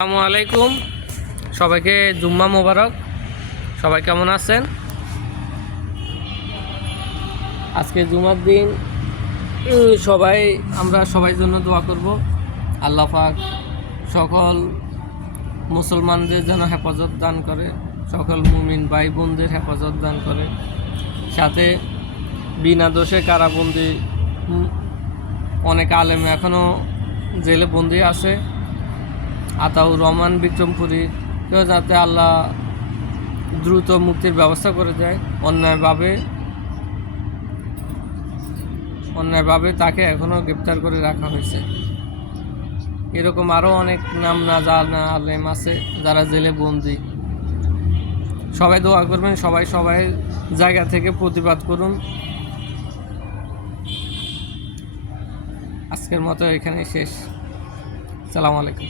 আসসালামু আলাইকুম, সবাইকে জুম্মা মোবারক। সবাই কেমন আছেন? আজকে জুমার দিন। আমরা সবাই জন্য দোয়া করব। আল্লাহ পাক সকল মুসলমানদের যেন হেফাজত দান করে, সকল মুমিন ভাই বোনদের হেফাজত দান করে। সাথে বিনা দোষে কারাবন্দি অনেক আলেম এখনও জেলে বন্দি আছে। আতাউর রহমান বিক্রমপুরী কেউ যাতে আল্লাহ দ্রুত মুক্তির ব্যবস্থা করে দেয়। অন্যায়ভাবে তাকে এখনও গ্রেপ্তার করে রাখা হয়েছে। এরকম আরও অনেক নাম না জানা আলেম আছে যারা জেলে বন্দি। সবাই দোয়া করবেন, সবাই জায়গা থেকে প্রতিবাদ করুন। আজকের মতো এখানে শেষ। আসসালামু আলাইকুম।